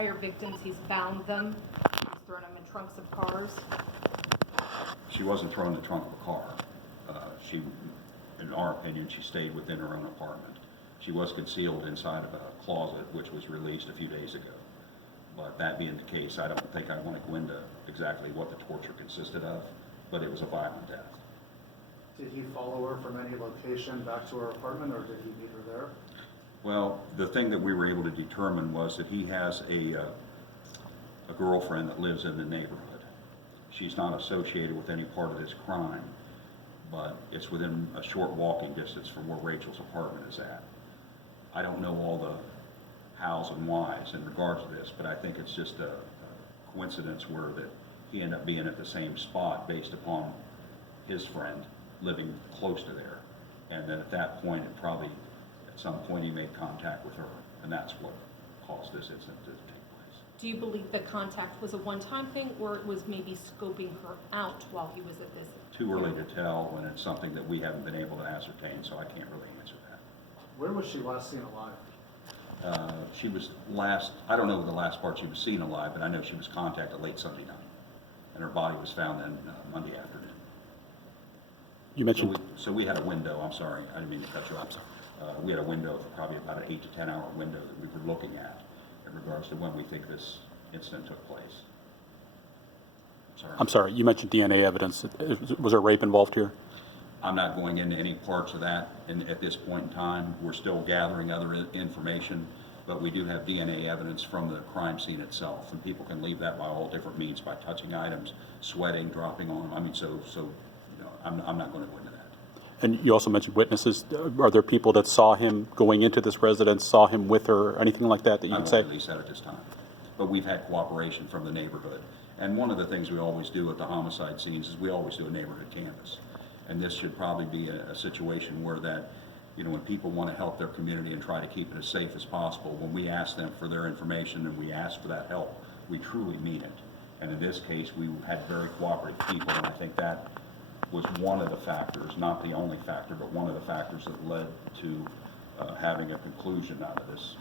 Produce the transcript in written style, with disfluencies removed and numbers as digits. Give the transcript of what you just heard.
prior victims, he's found them, he's thrown them in trunks of cars? She wasn't thrown in the trunk of a car. In our opinion, she stayed within her own apartment. She was concealed inside of a closet, which was released a few days ago. But that being the case, I don't think I want to go into exactly what the torture consisted of, but it was a violent death. Did he follow her from any location back to her apartment, or did he meet her there? Well, the thing that we were able to determine was that he has a girlfriend that lives in the neighborhood. She's not associated with any part of this crime, but it's within a short walking distance from where Rachel's apartment is at. I don't know all the hows and whys in regards to this, but I think it's just a coincidence where that he ended up being at the same spot based upon his friend living close to there. And then at that point, it probably, at some point, he made contact with her, and that's what caused this incident to take place. Do you believe the contact was a one-time thing, or it was maybe scoping her out while he was at this? Too early to tell, and it's something that we haven't been able to ascertain, so I can't really answer that. Where was she last seen alive? She was last, I don't know the last part she was seen alive, but I know she was contacted late Sunday night, and her body was found then Monday afternoon. You mentioned, So we had a window, I'm sorry, I didn't mean to cut you off. We had a window for probably about an 8 to 10 hour window that we were looking at in regards to when we think this incident took place. I'm sorry, you mentioned DNA evidence. Was there rape involved here? I'm not going into any parts of that at this point in time. We're still gathering other information, but we do have DNA evidence from the crime scene itself, and people can leave that by all different means, by touching items, sweating, dropping on them. I mean, so you know, I'm not going to go into that. And you also mentioned witnesses. Are there people that saw him going into this residence, saw him with her, or anything like that you I can won't say? release that at this time, but we've had cooperation from the neighborhood. And one of the things we always do at the homicide scenes is we always do a neighborhood canvass. And this should probably be a situation where that, you know, when people want to help their community and try to keep it as safe as possible, when we ask them for their information and we ask for that help, we truly mean it. And in this case, we had very cooperative people, and I think that was one of the factors, not the only factor, but one of the factors that led to having a conclusion out of this